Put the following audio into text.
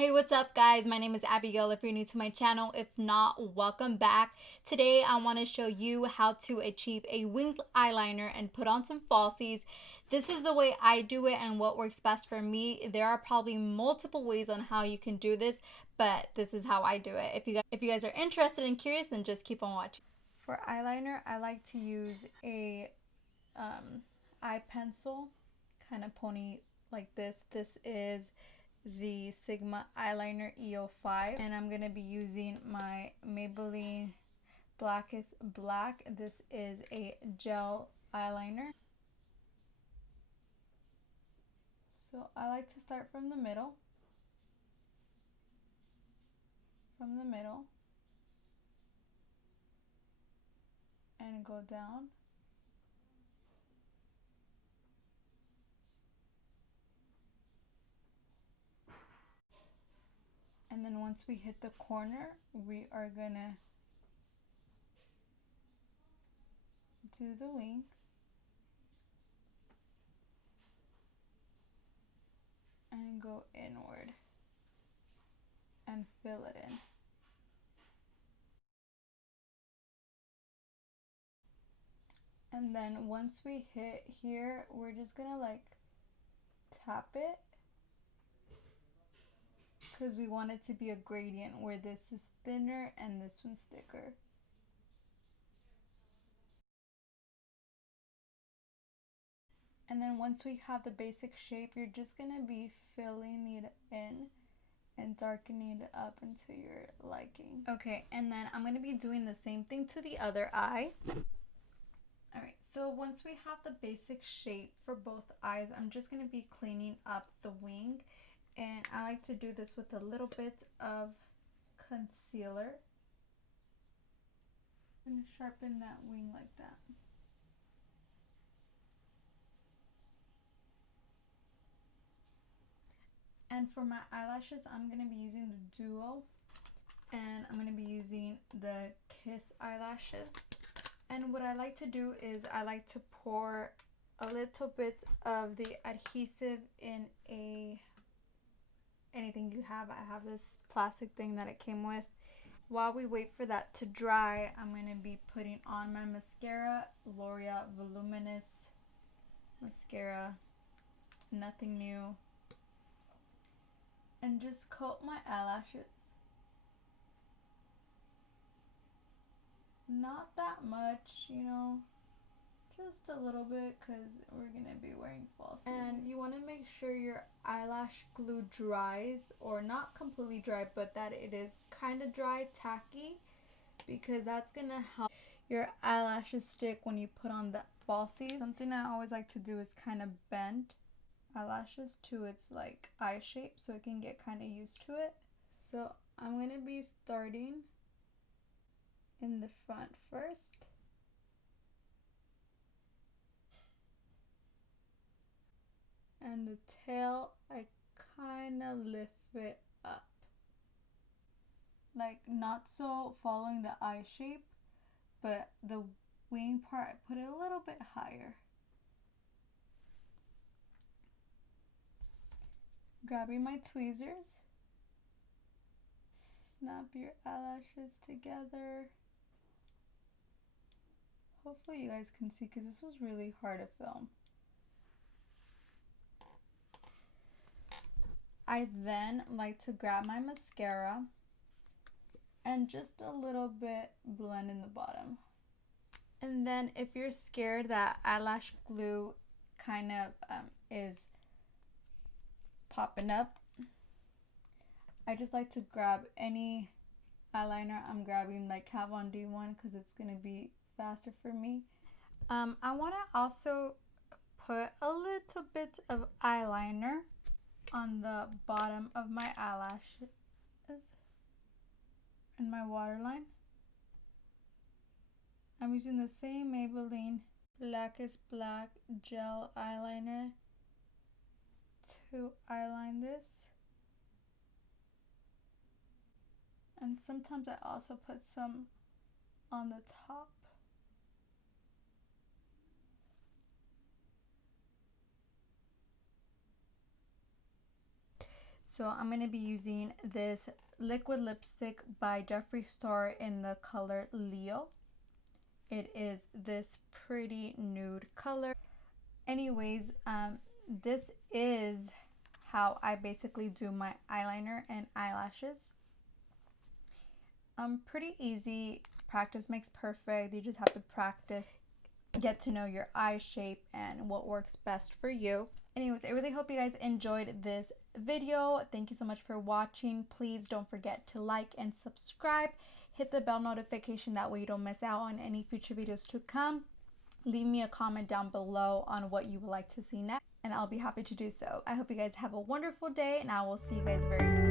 Hey, what's up, guys? My name is Abigail. If you're new to my channel, if not, welcome back. Today, I want to show you how to achieve a winged eyeliner and put on some falsies. This is the way I do it and what works best for me. There are probably multiple ways on how you can do this, but this is how I do it. If you guys are interested and curious, then just keep on watching. For eyeliner, I like to use a eye pencil, kind of pony like this. This is the Sigma Eyeliner EO5, and I'm going to be using my Maybelline Blackest Black. This is a gel eyeliner. So I like to start from the middle, and go down. And then once we hit the corner, we are going to do the wing. And go inward and fill it in. And then once we hit here, we're just gonna like tap it because we want it to be a gradient where this is thinner and this one's thicker. And then once we have the basic shape, you're just gonna be filling it in and darkening it up into your liking. Okay, and then I'm gonna be doing the same thing to the other eye. Alright, so once we have the basic shape for both eyes, I'm just going to be cleaning up the wing. And I like to do this with a little bit of concealer. I'm going to sharpen that wing like that. And for my eyelashes, I'm going to be using the Duo. And I'm going to be using the Kiss eyelashes. And what I like to do is I like to pour a little bit of the adhesive in anything you have. I have this plastic thing that it came with. While we wait for that to dry, I'm going to be putting on my mascara, L'Oreal Voluminous Mascara, nothing new, and just coat my eyelashes. Not that much, just a little bit because we're going to be wearing falsies. And you want to make sure your eyelash glue dries, or not completely dry, but that it is kind of dry, tacky, because that's going to help your eyelashes stick when you put on the falsies. Something I always like to do is kind of bend eyelashes to its like eye shape so it can get kind of used to it. So I'm going to be starting in the front first. And the tail, I kind of lift it up. Like not so following the eye shape, but the wing part, I put it a little bit higher. Grabbing my tweezers, snap your eyelashes together. Hopefully you guys can see because this was really hard to film. I then like to grab my mascara and just a little bit blend in the bottom. And then if you're scared that eyelash glue kind of is popping up, I just like to grab any eyeliner. I'm grabbing like Kat Von D one because it's going to be faster for me. I want to also put a little bit of eyeliner on the bottom of my eyelashes in my waterline. I'm using the same Maybelline Blackest Black gel eyeliner to eyeline this. And sometimes I also put some on the top. So I'm going to be using this liquid lipstick by Jeffree Star in the color Leo. It is this pretty nude color. Anyways, this is how I basically do my eyeliner and eyelashes. Pretty easy. Practice makes perfect. You just have to practice, get to know your eye shape and what works best for you. Anyways, I really hope you guys enjoyed this video. Thank you so much for watching. Please don't forget to like and subscribe. Hit the bell notification, that way you don't miss out on any future videos to come. Leave me a comment down below on what you would like to see next, and I'll be happy to do so. I hope you guys have a wonderful day, and I will see you guys very soon.